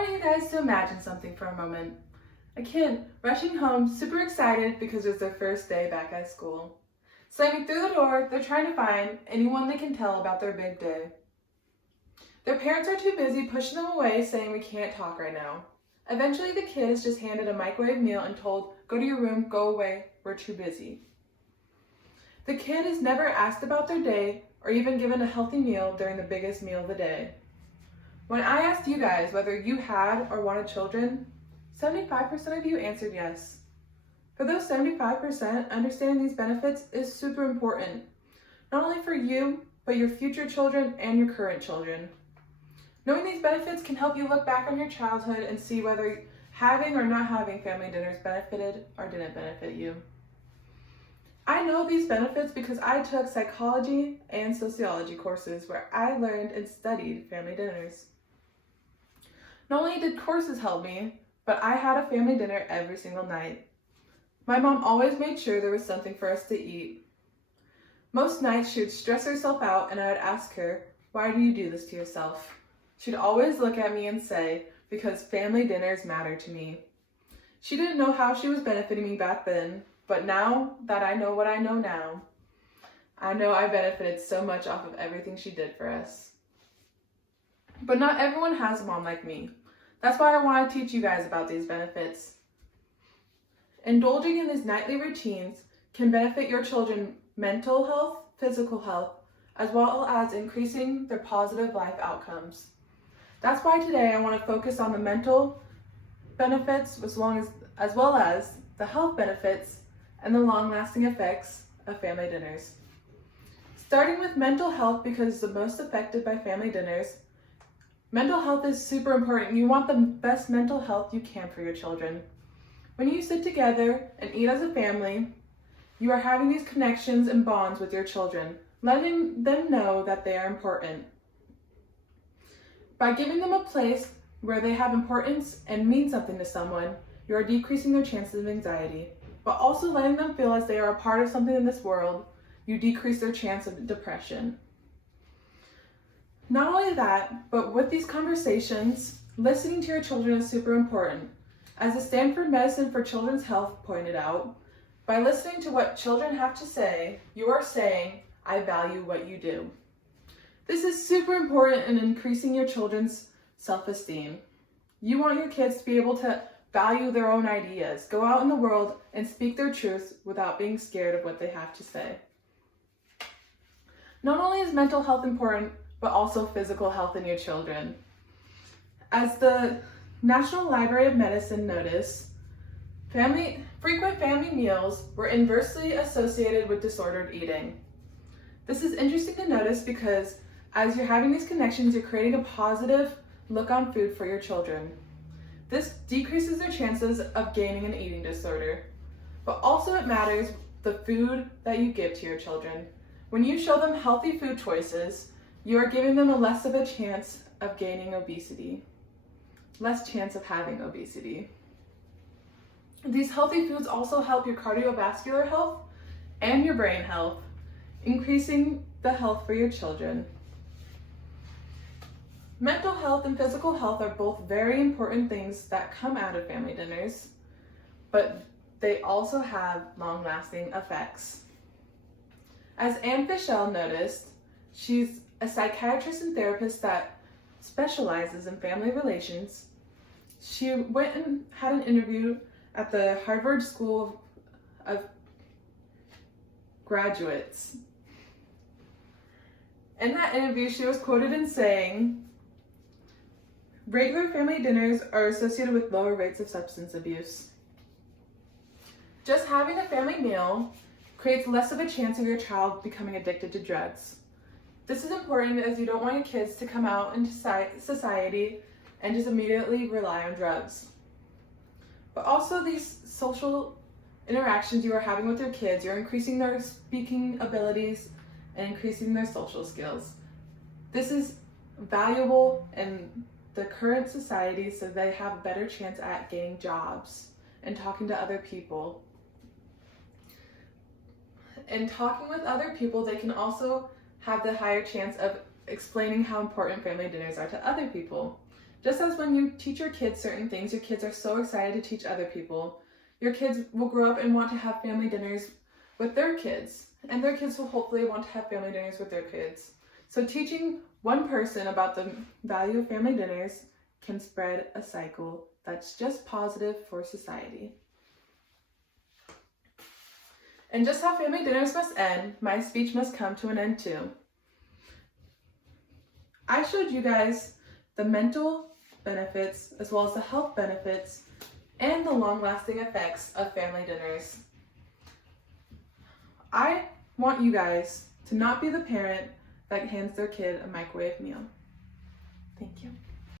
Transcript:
want you guys to imagine something for a moment. A kid rushing home, super excited because it's their first day back at school. Slamming through the door, they're trying to find anyone they can tell about their big day. Their parents are too busy pushing them away, saying we can't talk right now. Eventually, the kid is just handed a microwave meal and told, go to your room, go away, we're too busy. The kid is never asked about their day or even given a healthy meal during the biggest meal of the day. When I asked you guys whether you had or wanted children, 75% of you answered yes. For those 75%, understanding these benefits is super important, not only for you, but your future children and your current children. Knowing these benefits can help you look back on your childhood and see whether having or not having family dinners benefited or didn't benefit you. I know these benefits because I took psychology and sociology courses where I learned and studied family dinners. Not only did courses help me, but I had a family dinner every single night. My mom always made sure there was something for us to eat. Most nights she would stress herself out and I would ask her, why do you do this to yourself? She'd always look at me and say, because family dinners matter to me. She didn't know how she was benefiting me back then, but now that I know what I know now, I know I benefited so much off of everything she did for us. But not everyone has a mom like me. That's why I want to teach you guys about these benefits. Indulging in these nightly routines can benefit your children's mental health, physical health, as well as increasing their positive life outcomes. That's why today I want to focus on the mental benefits as well as the health benefits and the long-lasting effects of family dinners. Starting with mental health because it's the most affected by family dinners. Mental health is super important. You want the best mental health you can for your children. When you sit together and eat as a family, you are having these connections and bonds with your children, letting them know that they are important. By giving them a place where they have importance and mean something to someone, you are decreasing their chances of anxiety. But also letting them feel as they are a part of something in this world, you decrease their chance of depression. Not only that, but with these conversations, listening to your children is super important. As the Stanford Medicine for Children's Health pointed out, by listening to what children have to say, you are saying, I value what you do. This is super important in increasing your children's self-esteem. You want your kids to be able to value their own ideas, go out in the world and speak their truths without being scared of what they have to say. Not only is mental health important, but also physical health in your children. As the National Library of Medicine noticed, frequent family meals were inversely associated with disordered eating. This is interesting to notice because as you're having these connections, you're creating a positive look on food for your children. This decreases their chances of gaining an eating disorder. But also it matters the food that you give to your children. When you show them healthy food choices, you are giving them less of a chance of gaining obesity, less chance of having obesity. These healthy foods also help your cardiovascular health and your brain health, increasing the health for your children. Mental health and physical health are both very important things that come out of family dinners, but they also have long-lasting effects. As Anne Fischel noticed, she's a psychiatrist and therapist that specializes in family relations. She went and had an interview at the Harvard School of Graduates. In that interview, she was quoted in saying, regular family dinners are associated with lower rates of substance abuse. Just having a family meal creates less of a chance of your child becoming addicted to drugs. This is important as you don't want your kids to come out into society and just immediately rely on drugs. But also these social interactions you are having with your kids, you're increasing their speaking abilities and increasing their social skills. This is valuable in the current society so they have a better chance at getting jobs and talking to other people. In talking with other people, they can also have the higher chance of explaining how important family dinners are to other people. Just as when you teach your kids certain things, your kids are so excited to teach other people. Your kids will grow up and want to have family dinners with their kids, and their kids will hopefully want to have family dinners with their kids. So teaching one person about the value of family dinners can spread a cycle that's just positive for society. And just how family dinners must end, my speech must come to an end too. I showed you guys the mental benefits as well as the health benefits and the long-lasting effects of family dinners. I want you guys to not be the parent that hands their kid a microwave meal. Thank you.